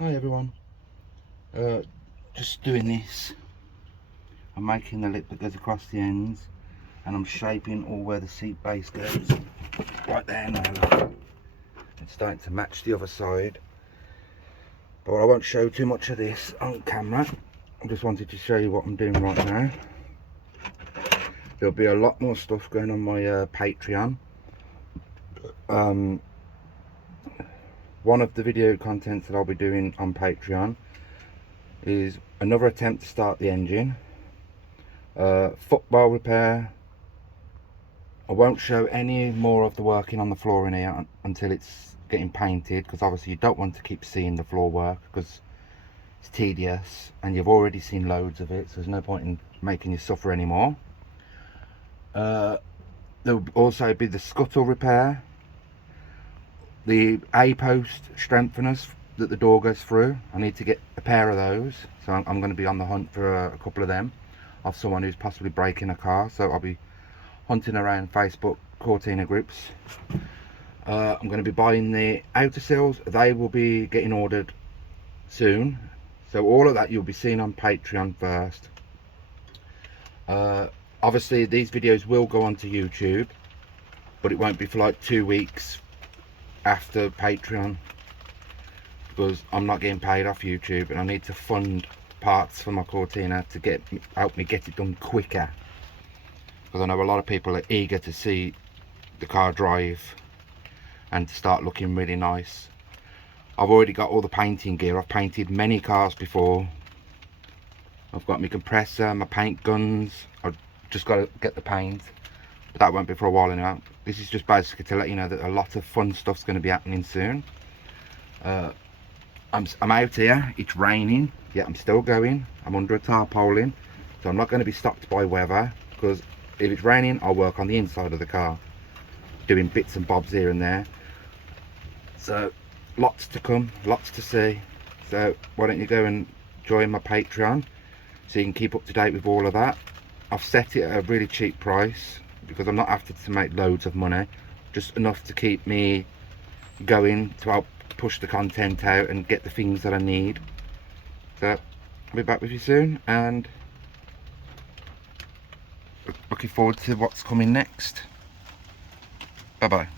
Hi everyone, just doing this. I'm making the lip that goes across the ends and I'm shaping all where the seat base goes. Right there now, look. It's starting to match the other side. But I won't show too much of this on camera. I just wanted to show you what I'm doing right now. There'll be a lot more stuff going on my Patreon. One of the video contents that I'll be doing on Patreon is another attempt to start the engine, football repair. I won't show any more of the working on the floor in here until it's getting painted, because obviously you don't want to keep seeing the floor work because it's tedious and you've already seen loads of it, so there's no point in making you suffer anymore. There'll also be the scuttle repair, the A-post strengtheners that the door goes through. I need to get a pair of those, so I'm going to be on the hunt for a couple of them, of someone who's possibly breaking a car. So I'll be hunting around Facebook Cortina groups. I'm going to be buying the outer sills. They will be getting ordered soon, so all of that you'll be seeing on Patreon first. Obviously these videos will go onto YouTube, but it won't be for like 2 weeks after Patreon, because I'm not getting paid off YouTube and I need to fund parts for my Cortina to help me get it done quicker, because I know a lot of people are eager to see the car drive and to start looking really nice. I've already got all the painting gear. I've painted many cars before. I've got my compressor, my paint guns. I've just got to get the paint, but that won't be for a while anyway. This is just basically to let you know that a lot of fun stuff's going to be happening soon. I'm out here, it's raining, yet I'm still going. I'm under a tarpaulin, so I'm not going to be stopped by weather, because if it's raining I'll work on the inside of the car, doing bits and bobs here and there. So lots to come, lots to see. So why don't you go and join my Patreon so you can keep up to date with all of that. I've set it at a really cheap price because I'm not after to make loads of money, just enough to keep me going, to help push the content out and get the things that I need. So I'll be back with you soon, and looking forward to what's coming next. Bye bye.